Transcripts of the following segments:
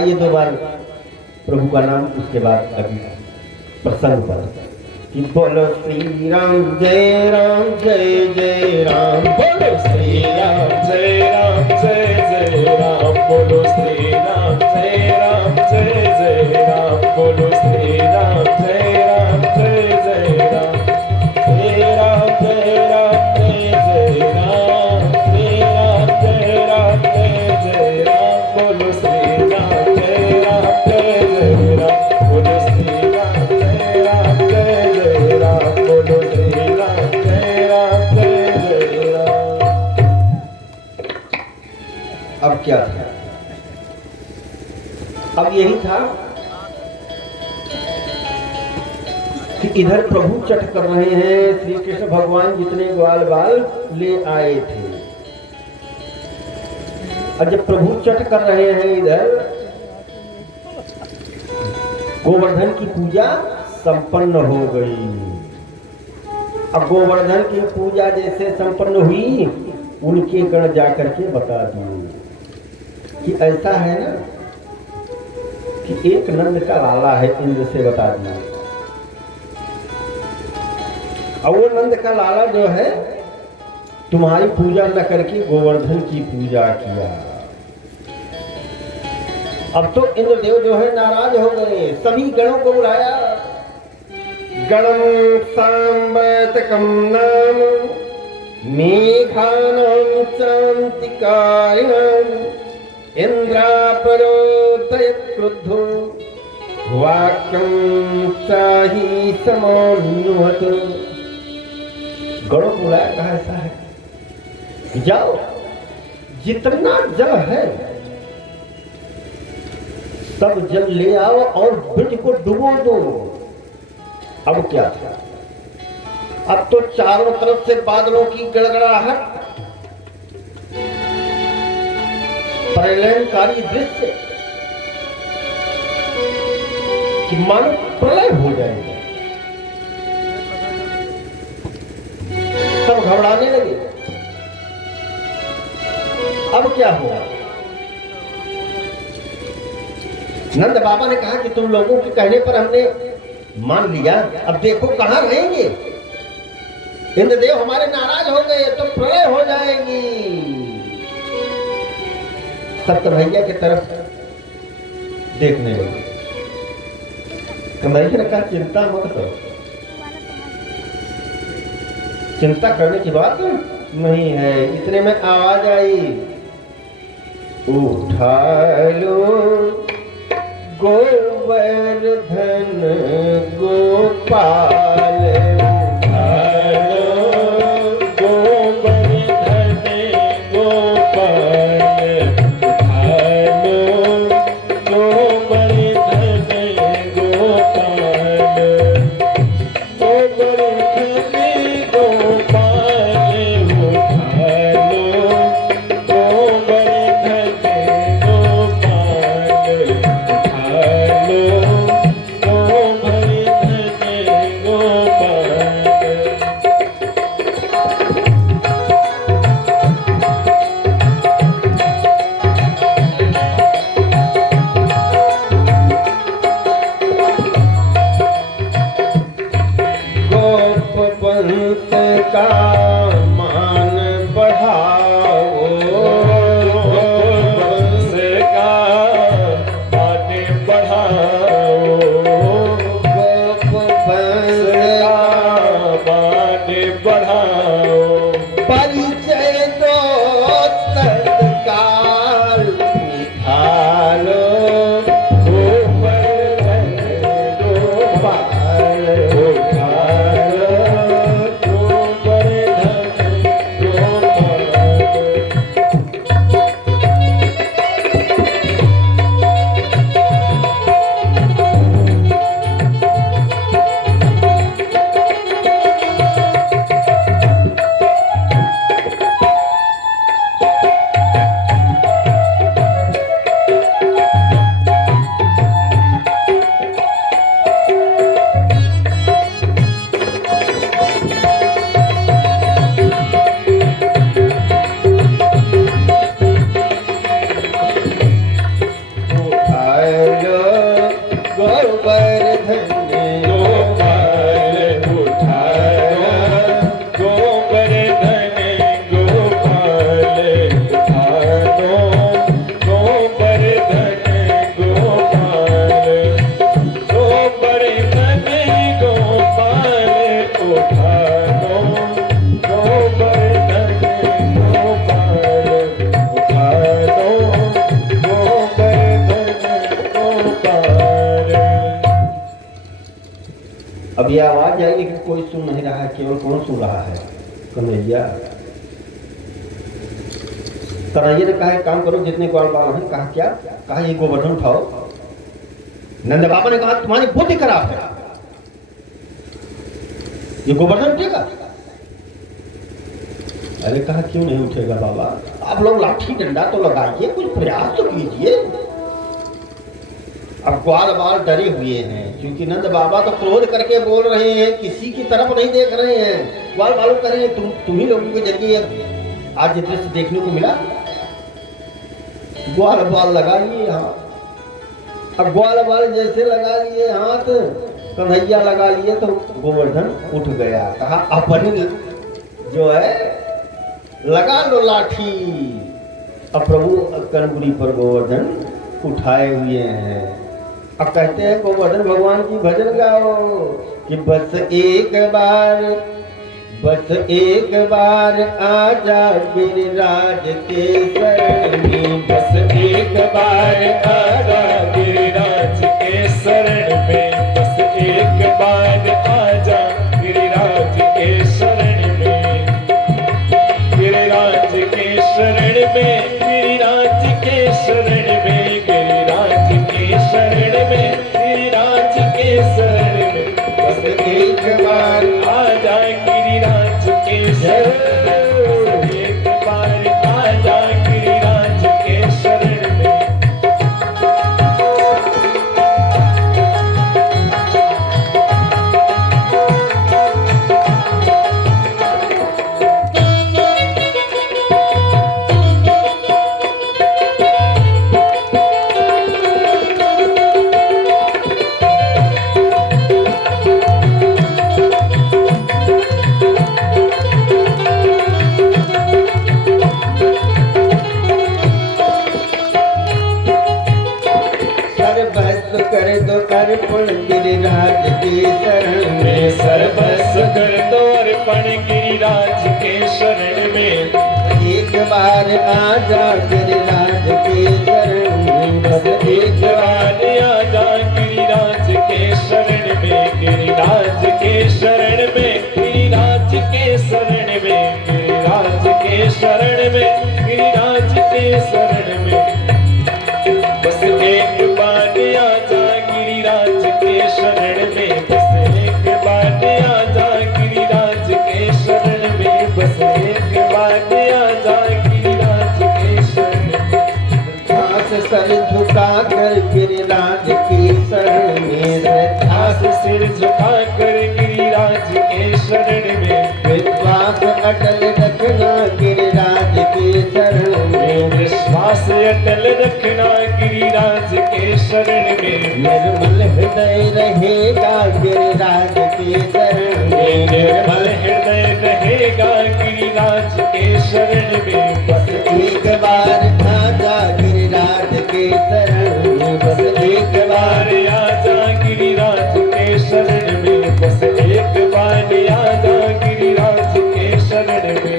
ये 2 बार प्रभु का नाम, उसके बाद अभी प्रसंग पर कि बोलो श्री राम जय राम, बोलो श्री राम जय राम, बोलो श्री राम जय राम, बोलो श्री राम जय राम, श्री राम जय राम, श्री राम जय राम, बोलो श्री राम जय राम, बोलो श्री राम जय राम, बोलो श्री राम जय राम। अब क्या था? अब यही था कि इधर प्रभु चट कर रहे हैं, श्री कृष्ण भगवान जितने ग्वाल बाल ले आए थे, और जब प्रभु चट कर रहे हैं इधर, गोवर्धन की पूजा संपन्न हो गई। अब गोवर्धन की पूजा जैसे संपन्न हुई, उनके गण जाकर के बता दिए कि ऐसा है ना कि एक नंद का लाला है, इंद्र से बता दिया। और वो नंद का लाला जो है तुम्हारी पूजा न करके गोवर्धन की पूजा किया। अब तो इंद्रदेव जो है नाराज हो गए, सभी गणों को बुलाया। गणम सांबतकम नाम मेघानां चान्तिकायां इंद्रापरोदय क्रुद्धो वाक्यं चाहि समानुहत। गणों को बुलाया, कहा ऐसा है, जाओ जितना जल है सब जल ले आओ और ब्रज को डुबो दो। अब क्या था? अब तो चारों तरफ से बादलों की गड़गड़ाहट, प्रलयकारी दृश्य कि मानो प्रलय हो जाएगा। सब घबराने लगे। अब क्या हुआ? नंद बाबा ने कहा कि तुम लोगों के कहने पर हमने मान लिया, अब देखो कहां रहेंगे। इंद्रदेव हमारे नाराज हो गए तो प्रलय हो जाएगी। सत्य भैया की तरफ देखने लगे। कमरिया ने कहा चिंता मत करो, चिंता करने की बात नहीं है। इतने में आवाज आई, उठा लो गोवर्धन गोपाल, उठायो गोवर्धन गोपाल उठाया गोवर्धन गोपाल उठानो गोवर्धन गोपाल गोवर्धन गोपाल उठानो गोवर्धन गोपाल उठानो गोवर्धन गोपाल। अब ये आवाज आई लेकिन कोई सुन नहीं रहा है, केवल कौन सुन रहा है? कन्हैया। कन्हैया ने कहा एक काम करो, जितने ग्वाल बाल हैं, कहा क्या? कहा ये गोवर्धन उठाओ। नंद बाबा ने कहा तुम्हारी बुद्धि खराब है, ये गोवर्धन उठेगा? अरे कहा क्यों नहीं उठेगा बाबा? आप लोग लाठी डंडा तो लगाइए, कुछ प्रयास तो कीजिए। अब ग्वाल बाल डरे हुए हैं क्योंकि नंद बाबा तो क्रोध करके बोल रहे हैं, किसी की तरफ नहीं देख रहे हैं। ग्वाल बालों कर रहे हैं तुम ही लोगों के जरिए आज ये दृश्य देखने को मिला। ग्वाल बाल लगा लिए हाथ, अब ग्वाल बाल जैसे लगा लिए हाथ, कन्हैया लगा लिए तो गोवर्धन उठ गया। कहा अपनी जो है लगा लो लाठी। अब प्रभु कर्णपुरी पर गोवर्धन उठाए हुए हैं। अब कहते हैं गोवर्धन भगवान की भजन गाओ कि बस एक बार आजा गिरिराज के शरण में, बस एक बार आजा गिरिराज के शरण में, बस एक बार आजा गिरिराज के शरण में, गिरिराज के शरण में, गिरिराज के शरण में, गिरिराज के शरण में, गिरिराज के शरण में, बस एक बार आजा गिरिराज के शरण में, बस एक बार आजा गिरिराज के शरण में। कर दो अर्पण गिरिराज के शरण में, सर्वस्व कर दो अर्पण गिरिराज के शरण में, एक बार आजा गिरिराज के शरण में, बस एक बार आजा गिरिराज के शरण में, गिरिराज के शरण में, गिरिराज के शरण में, गिरिराज के शरण में, गिरिराज के शरण में, बस एक बार आजा गिरिराज के शरण में, बस एक बार आजा गिरिराज के शरण में, बस एक बार आजा गिरिराज के शरण में। हाथ सर झुका कर गिरिराज के शरण में, हाथ सिर झुका कर गिरिराज के शरण में, विश्वास अटल रखना गिरिराज के शरण में, विश्वास अटल रखना गिरिराज के शरण में, निर्मल हृदय रहेगा गिरिराज के शरण में, निर्मल हृदय रहेगा गिरिराज के शरण में, बस एक बार आजा गिरिराज के शरण में, बस एक बार आजा गिरिराज के शरण में, बस एक बार आजा गिरिराज के शरण में।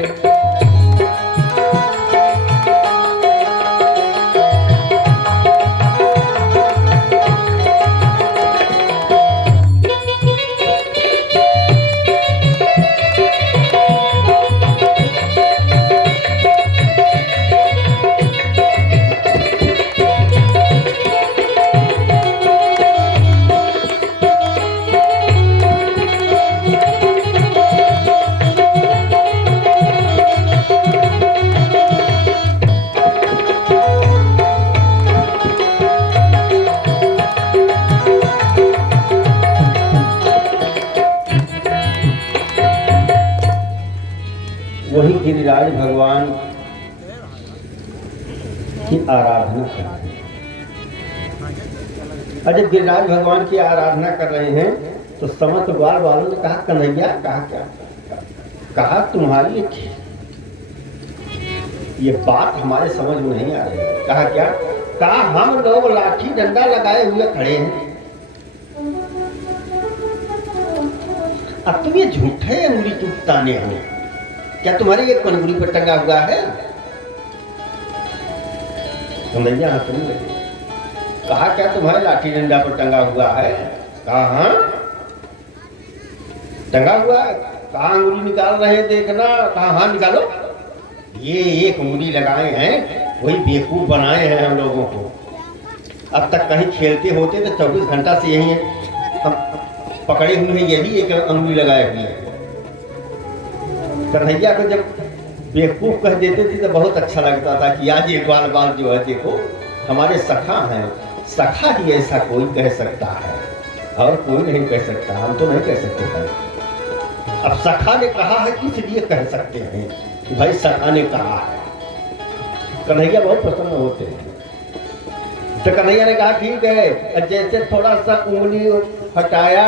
वही गिरिराज भगवान की आराधना करते हैं। और जब गिरिराज भगवान की आराधना कर रहे हैं तो समस्त ग्वाल वालों ने कहा कन्हैया, कहा क्या, कहा तुम्हारी ये बात हमारे समझ में नहीं आ रही। कहा क्या, कहा हम लोग लाठी डंडा लगाए हुए खड़े हैं, अब तुम ये झूठे अंगुली टूटताने हो, क्या तुम्हारी एक अंगुली पर टंगा हुआ है? कन्हैया हंसने लगे। कहा क्या तुम्हारे लाठी डंडा पर टंगा हुआ है? कहा हाँ टंगा हुआ है। कहा अंगुली निकाल रहे हैं देखना? कहा हाँ निकालो। ये एक उंगली लगाए हैं, वही बेवकूफ बनाए हैं हम लोगों को। अब तक कहीं खेलते होते तो 24 घंटा से यही हम पकड़े हुए हैं, ये भी एक अंगुली लगाए हुए हैं। कन्हैया को जब बेवकूफ कह देते थे तो बहुत अच्छा लगता था कि आज ये ग्वाल बाल जो है देखो हमारे सखा हैं, सखा ही ऐसा कोई कह सकता है और कोई नहीं कह सकता, हम तो नहीं कह सकते भाई। अब सखा ने कहा है इसलिए कह सकते हैं कि भाई सखा ने कहा है। कन्हैया बहुत प्रसन्न होते हैं। तो कन्हैया ने कहा ठीक है, जैसे थोड़ा सा उंगली हटाया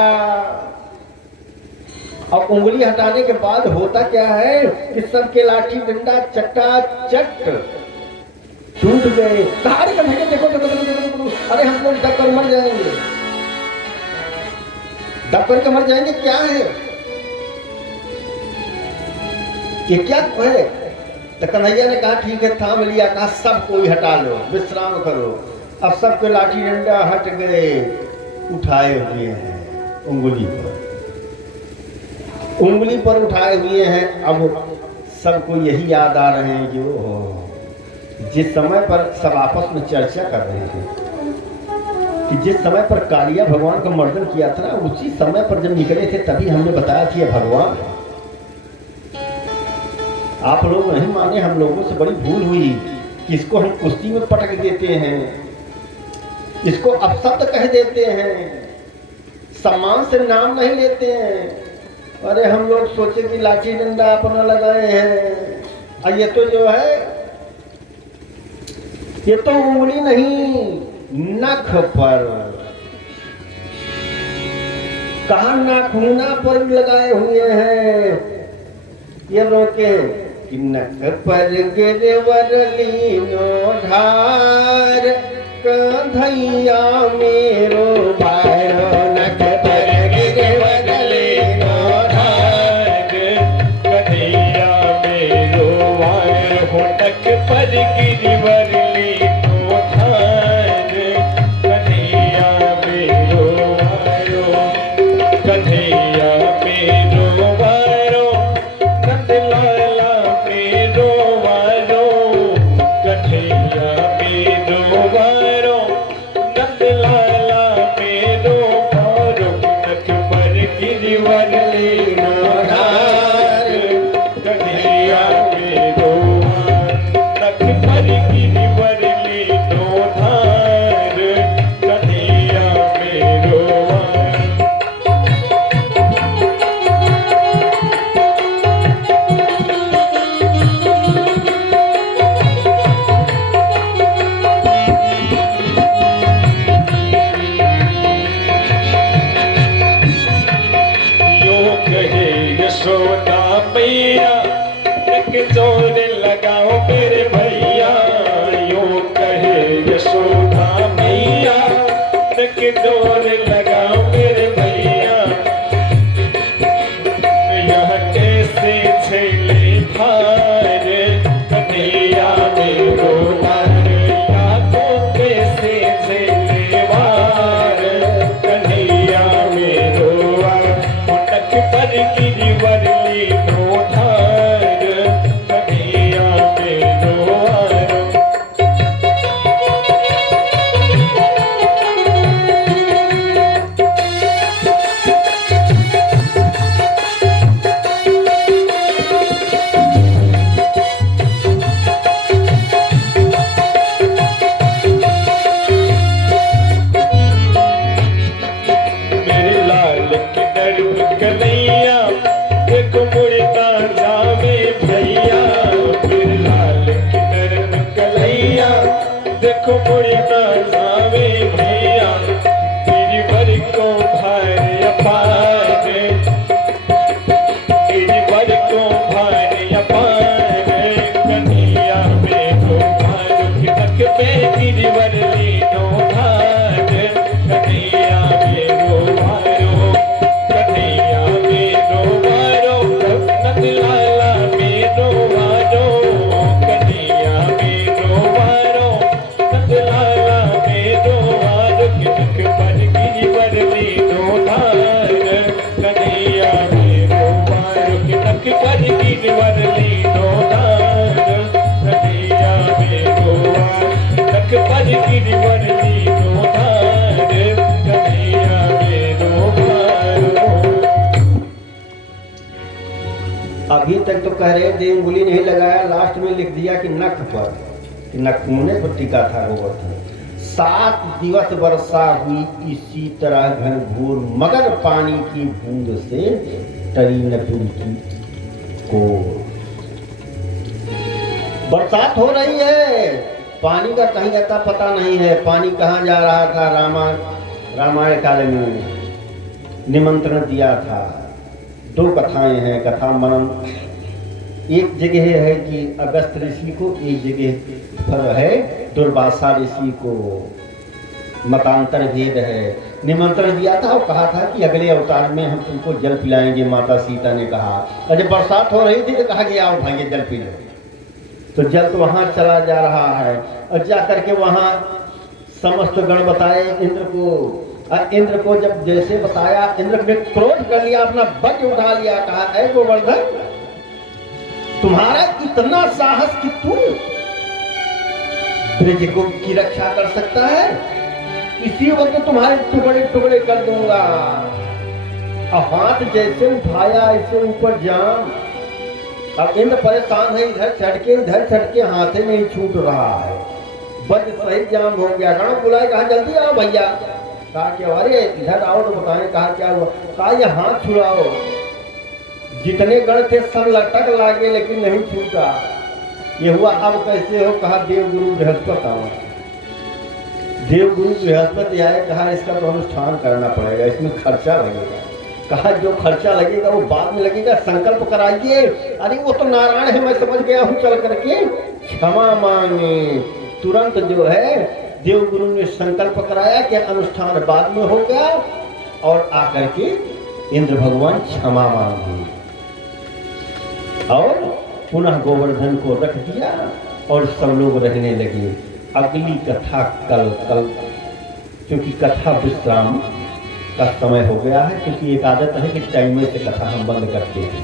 और उंगली हटाने के बाद होता क्या है कि सबके लाठी डंडा चटाचट टूट गए। कहा अरे कन्हैया देखो देखो देखो देखो, अरे हम लोग डब कर मर जाएंगे, डब करके मर जाएंगे, क्या है ये, क्या है? तो कन्हैया ने कहा ठीक है, थाम लिया। कहा सब कोई हटा लो, विश्राम करो। अब सबके लाठी डंडा हट गए, उठाए हुए हैं उंगली पर उठाए हुए हैं। अब सबको यही याद आ रहे हैं जो जिस समय पर सब आपस में चर्चा कर रहे हैं कि जिस समय पर कालिया भगवान का मर्दन किया था ना, उसी समय पर जब निकले थे तभी हमने बताया था भगवान। आप लोग नहीं माने, हम लोगों से बड़ी भूल हुई कि इसको हम कुश्ती में पटक देते हैं, इसको अपशब्द कह देते हैं, सम्मान से नाम नहीं लेते हैं। अरे हम लोग सोचे कि लाठी डंडा अपना लगाए हैं, और ये तो जो है ये तो उंगली नहीं नख पर, कहा नाखूना पर लगाए हुए हैं। ये रोके कि नख पर गिरवर लीनो ढार, कन्हैया मेरो भायो नख पर गिरवर लीनो ढार, कन्हैया मेरो वार हो नख पर गिरवर लीनो ढार, कन्हैया मेरो वारो, कन्हैया मेरो वारो, नंदलाला मेरो वारो, कन्हैया मेरो वारो, नंदलाला मेरो वारो, नख पर गिरवर लीनो ढार, कन्हैया मेरो वार, नख पर गिरवर लीनो ढार, कन्हैया मेरो वार। यो कहे यशोदा मैया, नख जोर लगाओ मेरे भैया। यो कहे यशोदा मैया, नख जोर लगाओ मेरे भैया। यह कैसे झेले भार, कन्हैया मेरो वार, यादों कैसे झेले भार, कन्हैया मेरो वार, नख पर गिरवर लीनो ढार, कन्हैया मेरो वार। अभी तक तो कह रहे थे उंगली नहीं लगाया, लास्ट में लिख दिया कि नख पर, कि नखूने पर टिका था गोवर्धन। 7 दिवस वर्षा हुई इसी तरह घनघोर, मगर पानी की बूंद से टरी न की को। बरसात हो रही है, पानी का कहीं अता पता नहीं है। पानी कहाँ जा रहा था? रामायण काल में निमंत्रण दिया था। 2 कथाएं हैं, कथा मनन। एक जगह है कि अगस्त ऋषि को, एक जगह पर है दुर्वासा ऋषि को। मतांतर भेद है। निमंत्रण दिया था और कहा था कि अगले अवतार में हम तुमको जल पिलाएंगे। माता सीता ने कहा, और जब बरसात हो रही थी तो कहा कि आओ भाई जल पी लो। तो जल तो वहां चला जा रहा है, और जा करके वहां समस्त गण बताए इंद्र को। और इंद्र को जब जैसे बताया, इंद्र ने क्रोध कर लिया, अपना वज्र उठा लिया, कहा ऐ गोवर्धन, तुम्हारा इतना साहस कि तू ब्रज को की रक्षा कर सकता है? इसी वक्त तुम्हारे टुकड़े टुकड़े कर दूंगा। और हाथ जैसे उठाया ऐसे ऊपर जाम। अब इंद्र परेशान है, इधर चढ़ के हाथ ही नहीं छूट रहा है। वज्र सहित जाम हो गया। गण बुलाए, कहा जल्दी आओ भैया। कहा क्या? अरे इधर आओ तो बताएं। कहा क्या हुआ? कहा ये हाथ छुड़ाओ। जितने गण थे सब लटक लागे, लेकिन नहीं छूटा। ये हुआ अब कैसे हो? कहा देवगुरु बृहस्पति आओ। देवगुरु बृहस्पति आए। कहा इसका तो अनुष्ठान करना पड़ेगा, इसमें खर्चा लगेगा। कहा जो खर्चा लगेगा वो बाद में लगेगा, संकल्प कराइए। अरे वो तो नारायण है, मैं समझ गया हूँ, चल करके क्षमा मांगे। तुरंत जो है देवगुरु ने संकल्प कराया कि अनुष्ठान बाद में हो गया, और आकर के इंद्र भगवान क्षमा मांगे और पुनः गोवर्धन को रख दिया और सब लोग रहने लगे। अगली कथा कल, क्योंकि कथा विश्राम का समय हो गया है। क्योंकि एक आदत है कि टाइम में से कथा हम बंद करते हैं,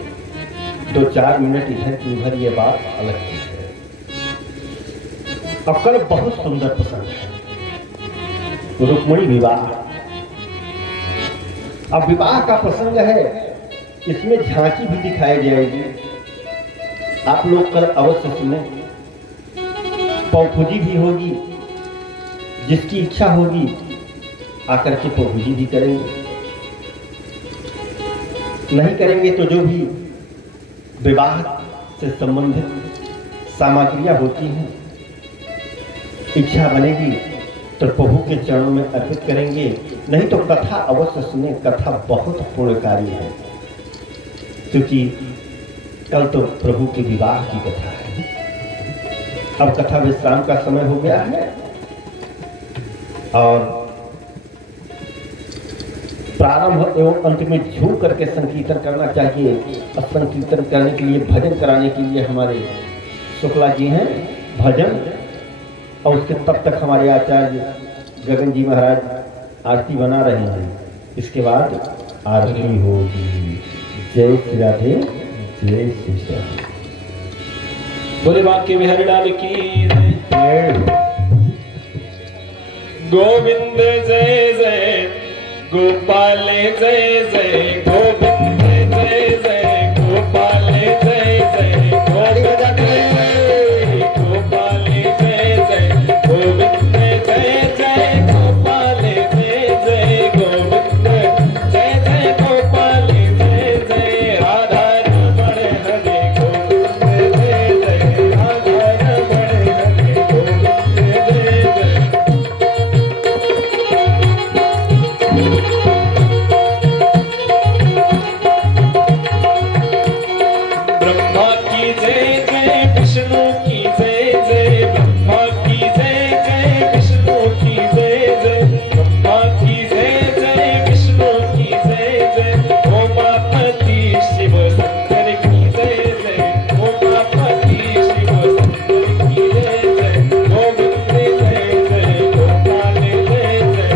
2-4 मिनट इधर की उधर, ये बात अलग है। अब कल बहुत सुंदर प्रसंग है, रुक्मिणी विवाह। अब विवाह का प्रसंग है, इसमें झांकी भी दिखाई जाएगी। आप लोग कल अवश्य सुने। पौफूजी भी होगी, जिसकी इच्छा होगी आकर के पौफूजी भी करेंगे। नहीं करेंगे तो जो भी विवाह से संबंधित सामग्रियां होती हैं, इच्छा बनेगी तो प्रभु के चरणों में अर्पित करेंगे। नहीं तो कथा अवश्य सुने, कथा बहुत पुण्यकारी है। क्योंकि कल तो प्रभु के विवाह की कथा है। अब कथा विश्राम का समय हो गया है और प्रारंभ एवं अंत में झूम करके संकीर्तन करना चाहिए। और संकीर्तन करने के लिए, भजन कराने के लिए हमारे शुक्ला जी हैं भजन, और उसके तब तक हमारे आचार्य गगन जी महाराज आरती बना रहे हैं। इसके बाद आरती होगी। जय श्री राधे, जय श्री श्याम। बोले बांके बिहारी लाल की जय। गोविंद जय जय, गोपाल जय जय, गोविंद जय जय, गोपाल जय जय, गोविंद गोपाल जय जय, गोविंद जय जय, गोपाल जय जय, गोविंद जय जय, गोपाल जय जय, राधा रमण हरे गोविंद जय जय, राधा रमण हरे गोविंद जय जय। ब्रह्मा की जय जय, विष्णु की जय जय, ब्रह्मा की जय जय, विष्णु की जय जय, ब्रह्मा की जय जय, विष्णु की जय जय, उमापति शिव शंकर की जय जय, उमापति शिव शंकर की जय जय, गोविंद जय जय, गोपाल जय जय।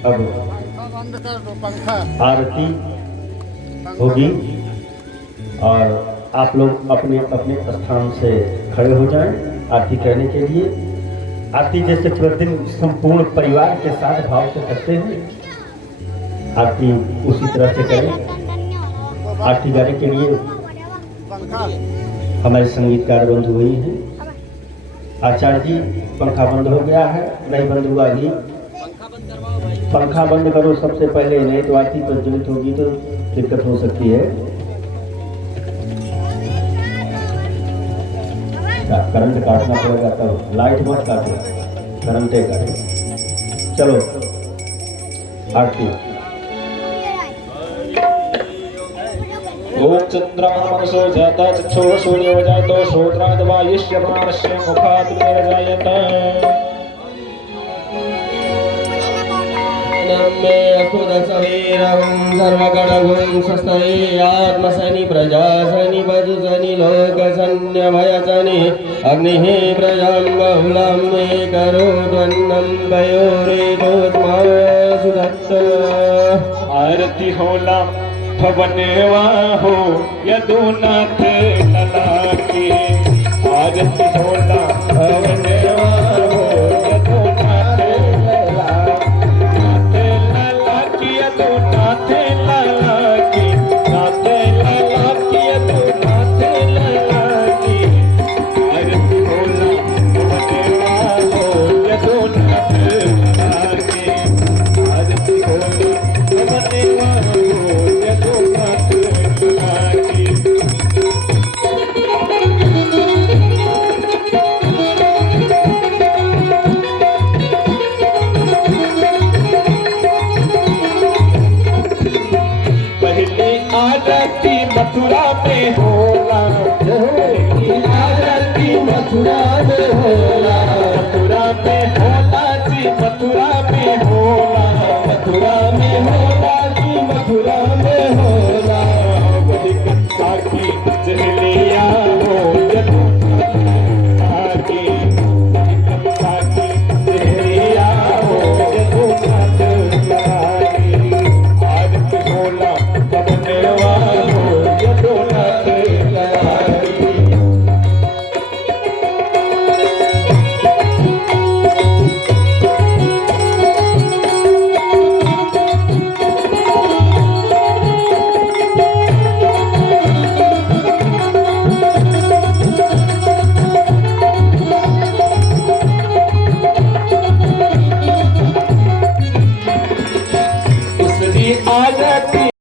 अब बंद कर दो पंखा। आरती होगी और आप लोग अपने अपने स्थान से खड़े हो जाएं आरती करने के लिए। आरती जैसे प्रतिदिन संपूर्ण परिवार के साथ भाव से करते हैं, आरती उसी तरह से करें। आरती गाने के लिए पंखा हमारे संगीतकार बंधु हुई हैं। आचार्य जी, पंखा बंद हो गया है, नहीं बंद हुआ अभी। पंखा बंद करो सबसे पहले, नहीं तो आरती प्रज्वलित होगी तो दिक्कत हो सकती है। करंट काटना पड़ेगा, तब लाइट मत काटो, करंटे काटो। चलो आरती। ओम चंद्रमा मनसो जाता चक्षो सूर्यो जातो श्रोत्राद् वायुष्य प्राणस्य मुखात् निर्जायत। नमे अस्तुतशरीरं सर्वगणगुं स्वस्तये आत्मसनि प्रजासनि वजुसनि लोकसन्यभयसनि अग्निः प्रजां बहुलं मे करोत्वन्नं वयोरेतोत्मा सुदत्त। आरती होला भवनवा हो यदुनाथ लला की। आरती होला भवन